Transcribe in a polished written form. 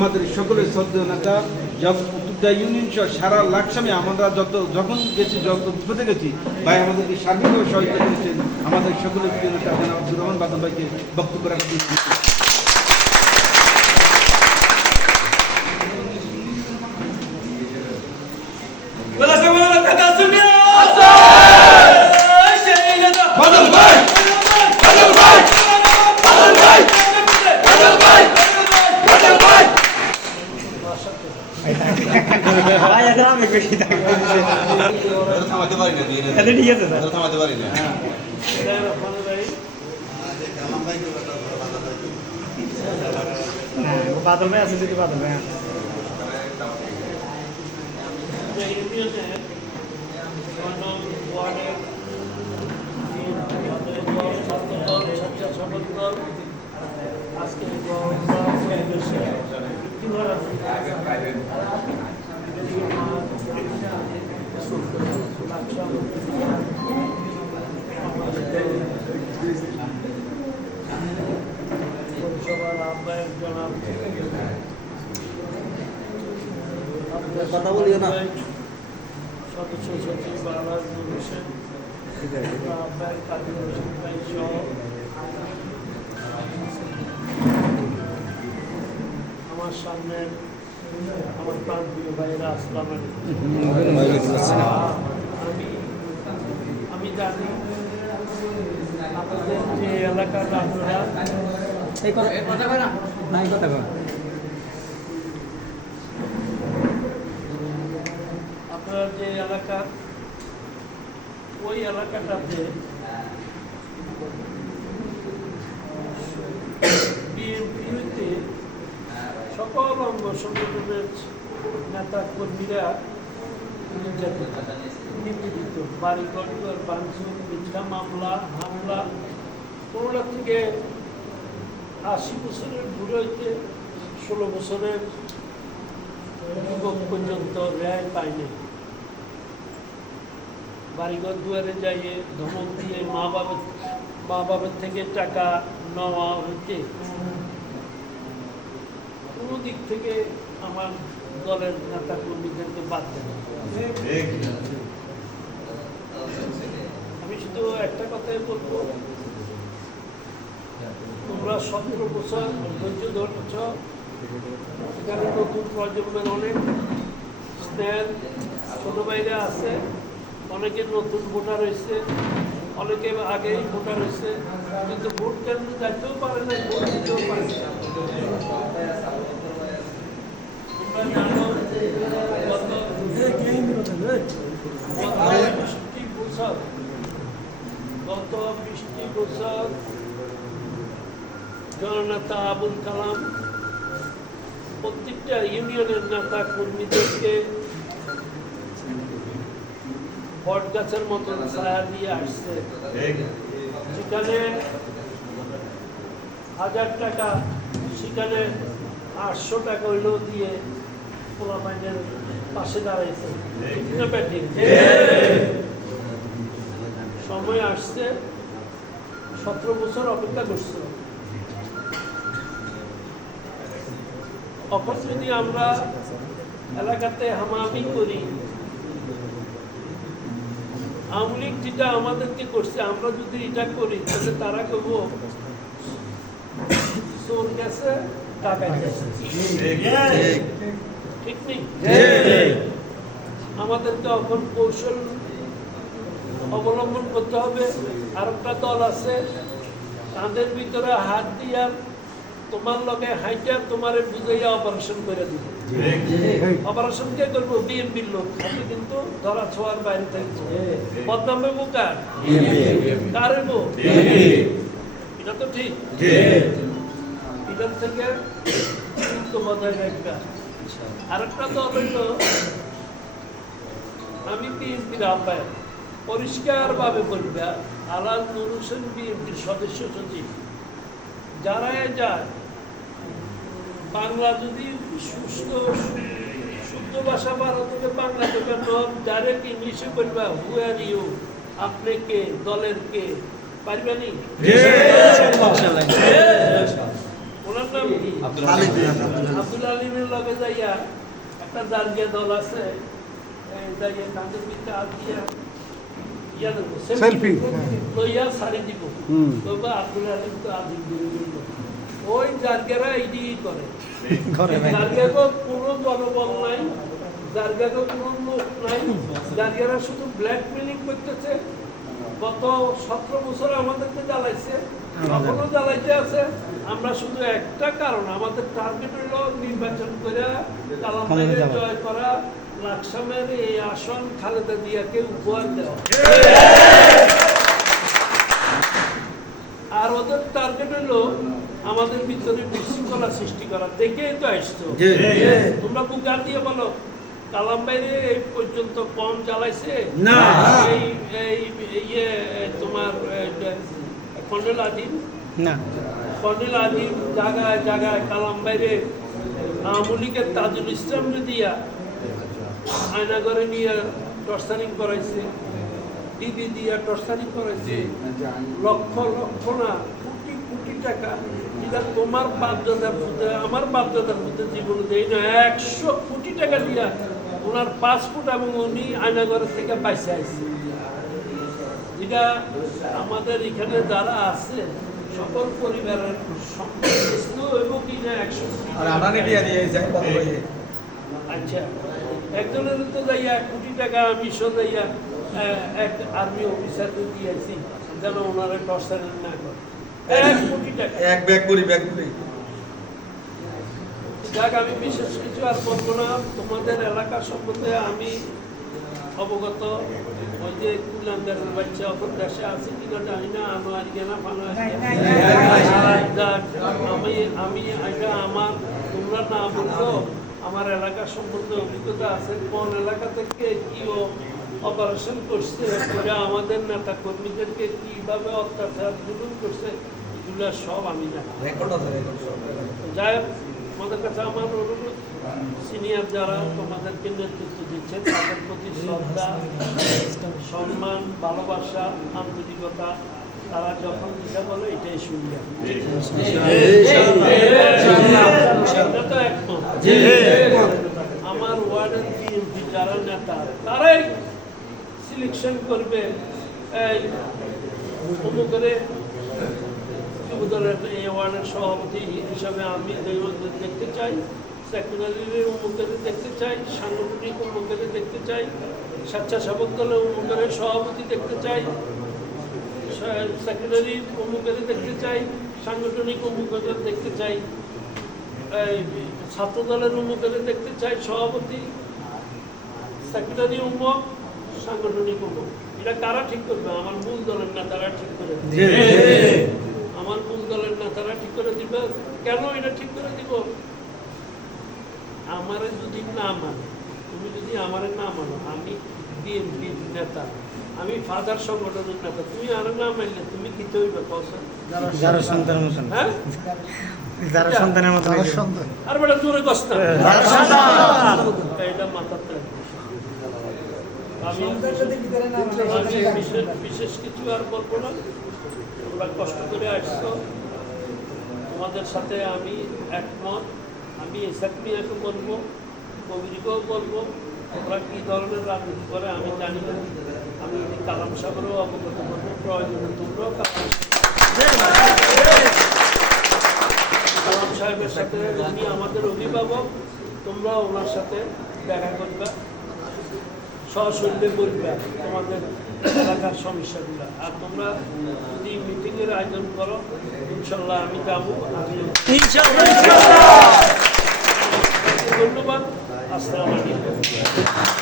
আমাদের সকলের শ্রদ্ধেয় নেতা উত্তরদা ইউনিয়ন সহ সারা লাকসামে আমরা যখন গেছি যত বিপদে গেছি ভাই আমাদেরকে সার্বিকভাবে সহায়তা করেছেন আমাদের সকলের প্রিয় নেতা জনাব আব্দুর রহমান বাদল ভাইকে বক্তব্য রাখতে বাদল ভাই আছে যদি বাদল ভাই কথা বলিও না সদস্য সচিব বাংলাদেশ হোসেন আমার সামনে আমার প্রাণপ্রিয় ভাইয়েরা আসসালাম আমি জানি আপনাদের যে এলাকার আপনারা আপনার যে এলাকার ওই এলাকাটাতে বিএনপি হইতে সকল অঙ্গ সংগঠনের নেতা কর্মীরা নিপীড়িত বাড়িঘর ভাঙচুর মিথ্যা মামলা হামলা করোনা থেকে 80 বছরের বুড়ো হইতে 16 বছরের যুবক পর্যন্ত রেহাই পায়নি বাড়িঘর দুয়ারে যাইয়ে ধমক দিয়ে মা বাবার থেকে টাকা নেওয়া হইতে কোনো দিক থেকে আমার দলের নেতা কর্মীদেরকে বাদ দেন আমি শুধু একটা কথাই বলবো তোমরা 17 বছর ধৈর্য ধরেছ এখানে নতুন প্রজন্মের অনেক স্নেহ ছোট ভাইরা আছে অনেকে নতুন ভোটার হয়েছে অনেকে আগেই ভোটার হয়েছে কিন্তু ভোট কেন্দ্রে যাইতেও পারে না ভোট দিতেও পারে না তোমরা জানো গত 20 বছর জননেতা আবুল কালাম প্রত্যেকটা ইউনিয়নের নেতা কর্মীদেরকে বট গাছের মতন ছায়া দিয়ে আসছে যেখানে 1000 টাকা সেখানে 800 টাকা হইলেও দিয়ে পোলাপাইনের পাশে দাঁড়াইছে সময় আসছে 17 বছর অপেক্ষা করছে তখন যদি আমরা এলাকাতে হামাহামি করি আওয়ামী লীগ যেটা আমাদেরকে করছে আমরা যদি এটা করি তাহলে তারা করবো চোর গেছে টাকা গেছে ঠিক নেই আমাদেরকে এখন কৌশল অবলম্বন করতে হবে আরেকটা দল আছে তাদের ভিতরে হাত দিয়া তোমার লগে হাইটা তোমারে বুঝাইয়া অপারেশন করে দিব অপারেশন কে করবো বিএনপির লোক আমি কিন্তু ধরা ছোঁয়ার বাইরে থাকছি বদনাম হইব কার কার হইব এটা তো ঠিক এটার থেকে বজায় রাখবা আরেকটা দল হইল আমি বিএনপির আহ্বায়ক পরিষ্কার ভাবে বলবা আলাল নুর হোসেন বিএনপির সদস্য সচিব যারা যায় বাংলা যদি শুদ্ধ ভাষা ভারতে বাংলা থেকে ডাইরেক্ট ইংলিশে বলবা হু আর ইউ আপনি কে দলের কে পারবেনি ওনার নাম কি আব্দুল আলিমের লগে যাইয়া একটা জার্গিয়া দল আছে যাইয়া কাঁধের ভিতরে আর দিয়া ইয়া দেবো সেলফি লইয়া সারি দিব তবে আব্দুল আলিম তো আদিম বিরোধী ওই জার্গেরা এইটি করে জার্গেগো কোনো জনবল নাই জার্গেগো কোনো লোক নাই জার্গেরা শুধু ব্ল্যাকমেলিং করতেছে গত 17 বছর আমাদেরকে জ্বালাইছে এখনো জ্বালাইতে আছে আমরা শুধু একটা কারণ আমাদের টার্গেট হইল নির্বাচন করে কালামবাইরে জয় করা লাকসামের এই আসন খালেদা জিয়াকে উপহার দেওয়া আর ওদের টার্গেট হলো আমাদের ভিতরে বিশৃঙ্খলা সৃষ্টি করা দেখেই তো আসতো তোমরা বুকার দিয়ে বলো কালামবাইরে এই পর্যন্ত কম জ্বালাইছে না এই ইয়ে তোমার কর্নেল আজিম না কর্নেল আজিম জায়গায় জায়গায় কালামবাইরে আওয়ামী লীগের তাজুল ইসলাম দিয়া আয়নাগরে নিয়ে টর্চারিং করাইছে দিদি দিয়া টর্চারিং করাইছে লক্ষ লক্ষ না কোটি কোটি টাকা এটা তোমার বাপদাদার মধ্যে আমার বাপদাদার মধ্যে জীবনে দেয় না 100 কোটি টাকা দিয়া ওনার পাসপোর্ট এবং উনি আয়নাগরের থেকে বাইসে আসছে যেটা আমাদের এখানে যারা আছে সকল পরিবারের এবং কি না 100 আচ্ছা একজনের তো যাইয়া 1 কোটি টাকা আমি যাইয়া এক আর্মি অফিসারকে দিয়েছি যেন ওনারা টর্চারিং না করে 1 কোটি টাকা এক ব্যাগ করি যাক আমি বিশেষ কিছু আর বলবো না তোমাদের এলাকা সম্বন্ধে আমি অবগত ওই যে কুলান্দারের বাচ্চা অপর দেশে আছে কিনা জানি না আমার কেনা ফানা আমি এটা আমার তোমরা না বললো আমার এলাকা সম্বন্ধে অভিজ্ঞতা আছে কোন এলাকা থেকে কি অপারেশন করছে আমাদের নেতা কর্মীদেরকে কিভাবে অত্যাচার জুলুম করছে এগুলো সব আমি জানি যাই হোক আমাদের কাছে আমার অনুরোধ সিনিয়র যারা তোমাদেরকে নেতৃত্ব দিচ্ছে তাদের প্রতি শ্রদ্ধা সম্মান ভালোবাসা আন্তরিকতা তারা যখন দিশা বলে এটাই শুনবে তো একমত আমার ওয়ার্ডের বিএনপি যারা নেতা তারাই সিলেকশন করবে এই অমুকের এই ওয়ার্ডের সভাপতি হিসাবে আমি দেখতে চাই সেক্রেটারির উন্মুখে দেখতে চাই সাংগঠনিক উন্মুখে দেখতে চাই স্বেচ্ছাসেবক দলের উন্মুখে সভাপতি দেখতে চাই সেক্রেটারি উন্মুখে দেখতে চাই সাংগঠনিক উন্মুখে দেখতে চাই ছাত্র দলের উন্মুখে দেখতে চাই সভাপতি সেক্রেটারি উন্মুখ সাংগঠনিক উন্মুখ এটা কারা ঠিক করবে আমার মূল দলের নেতারা ঠিক করে আমার মূল দলের নেতারা ঠিক করে দিবে কেন এটা ঠিক করে দিব আমারে যদি না মানে তুমি যদি আমারে না মানো আমি বিএনপি নেতা আমি ফাদার সংগঠনের নেতা তুমি আরো না মানলে তুমি কি তৈরি কথা যারা সন্তানের মতন হ্যাঁ যারা সন্তানের মতন আর বেটা জোরে কষ্ট এটা মাথাতে আমি বিশেষ কিছু আর বলবো না তোমরা কষ্ট করে আসছো তোমাদের সাথে আমি একমত আমি এসব মিয়াকে বলবো কবিরকেও বলবো ওরা কী ধরনের রাজনীতি করে আমি জানি না আমি কালাম সাগরেও অবগত করবো প্রয়োজনে তোমরাও কালাম সাহেবের সাথে উনি আমাদের অভিভাবক তোমরা ওনার সাথে দেখা করবে সশরীরে বলবে তোমাদের এলাকার সমস্যাগুলো আর তোমরা যদি মিটিংয়ের আয়োজন করো ইনশাল্লাহ আমি যাবো আমি ধন্যবাদ আসসালামু আলাইকুম